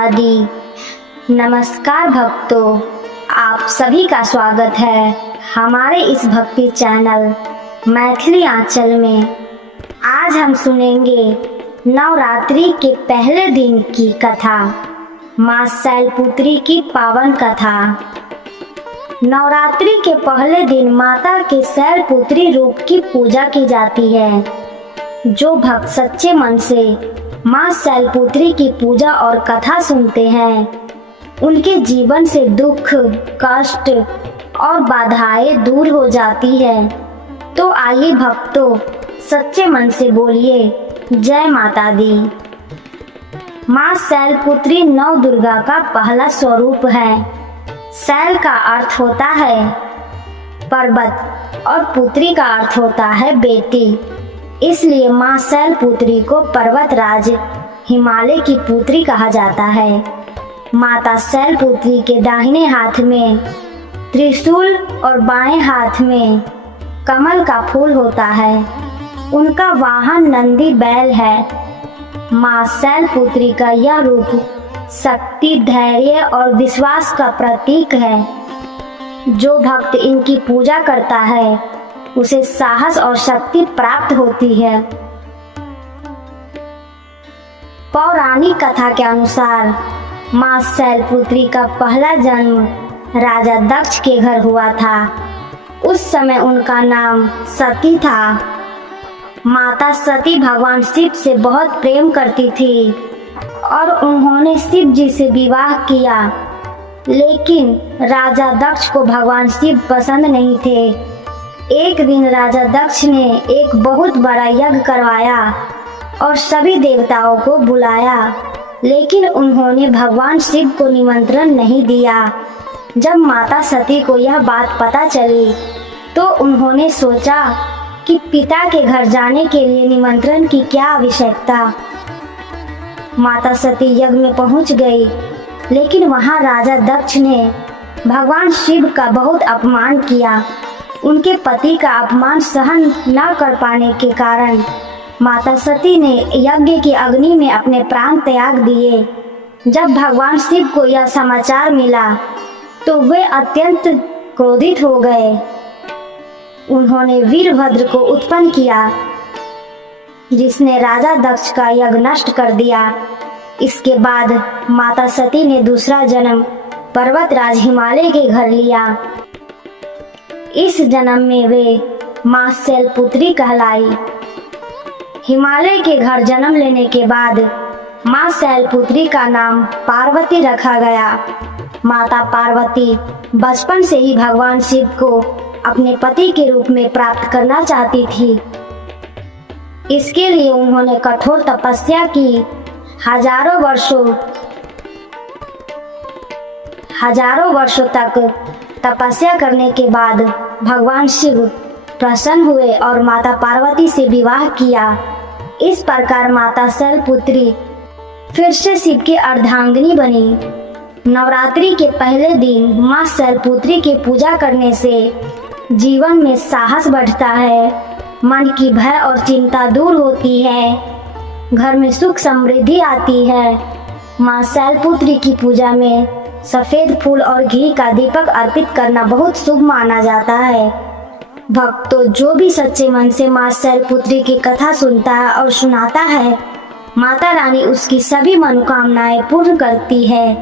माता दी। नमस्कार भक्तों, आप सभी का स्वागत है हमारे इस भक्ति चैनल मैथिली आंचल में। आज हम सुनेंगे नवरात्रि के पहले दिन की कथा, मां शैलपुत्री की पावन कथा। नवरात्रि के पहले दिन माता के शैलपुत्री रूप की पूजा की जाती है। जो भक्त सच्चे मन से मां शैलपुत्री की पूजा और कथा सुनते हैं, उनके जीवन से दुख, कष्ट और बाधाएं दूर हो जाती है। तो आइए भक्तों, सच्चे मन से बोलिए जय माता दी। मां शैलपुत्री नव दुर्गा का पहला स्वरूप है। शैल का अर्थ होता है पर्वत और पुत्री का अर्थ होता है बेटी। इसलिए मां शैलपुत्री को पर्वतराज हिमालय की पुत्री कहा जाता है। माता शैलपुत्री के दाहिने हाथ में त्रिशूल और बाएं हाथ में कमल का फूल होता है। उनका वाहन नंदी बैल है। मां शैलपुत्री का यह रूप शक्ति, धैर्य और विश्वास का प्रतीक है। जो भक्त इनकी पूजा करता है, उसे साहस और शक्ति प्राप्त होती है। पौराणिक कथा के अनुसार मां शैलपुत्री का पहला जन्म राजा दक्ष के घर हुआ था। उस समय उनका नाम सती था। माता सती भगवान शिव से बहुत प्रेम करती थी और उन्होंने शिव जी से विवाह किया। लेकिन राजा दक्ष को भगवान शिव पसंद नहीं थे। एक दिन राजा दक्ष ने एक बहुत बड़ा यज्ञ करवाया और सभी देवताओं को बुलाया, लेकिन उन्होंने भगवान शिव को निमंत्रण नहीं दिया। जब माता सती को यह बात पता चली, तो उन्होंने सोचा कि पिता के घर जाने के लिए निमंत्रण की क्या आवश्यकता। माता सती यज्ञ में पहुंच गई, लेकिन वहां राजा दक्ष ने भगवान शिव का बहुत अपमान किया। उनके पति का अपमान सहन न कर पाने के कारण माता सती ने यज्ञ की अग्नि में अपने प्राण त्याग दिए। जब भगवान शिव को यह समाचार मिला, तो वे अत्यंत क्रोधित हो गए। उन्होंने वीरभद्र को उत्पन्न किया, जिसने राजा दक्ष का यज्ञ नष्ट कर दिया। इसके बाद माता सती ने दूसरा जन्म पर्वतराज हिमालय के घर लिया। इस जन्म में वे मां शैलपुत्री कहलाई। हिमालय के घर जन्म लेने के बाद मां शैलपुत्री का नाम पार्वती रखा गया। माता पार्वती बचपन से ही भगवान शिव को अपने पति के रूप में प्राप्त करना चाहती थी। इसके लिए उन्होंने कठोर तपस्या की। हजारों वर्षों तक तपस्या करने के बाद भगवान शिव प्रसन्न हुए और माता पार्वती से विवाह किया। इस प्रकार माता शैलपुत्री फिर से शिव की अर्धांगिनी बनी। नवरात्रि के पहले दिन मां शैलपुत्री की पूजा करने से जीवन में साहस बढ़ता है, मन की भय और चिंता दूर होती है, घर में सुख समृद्धि आती है। मां शैलपुत्री की पूजा में सफेद फूल और घी का दीपक अर्पित करना बहुत शुभ माना जाता है। भक्तों, जो भी सच्चे मन से मां शैलपुत्री की कथा सुनता है और सुनाता है, माता रानी उसकी सभी मनोकामनाएं पूर्ण करती है।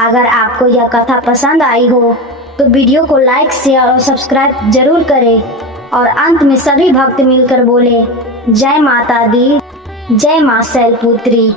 अगर आपको यह कथा पसंद आई हो, तो वीडियो को लाइक, शेयर और सब्सक्राइब जरूर करें और अंत में सभी भक्त मिलकर बोले जय माता दी, जय मां शैलपुत्री।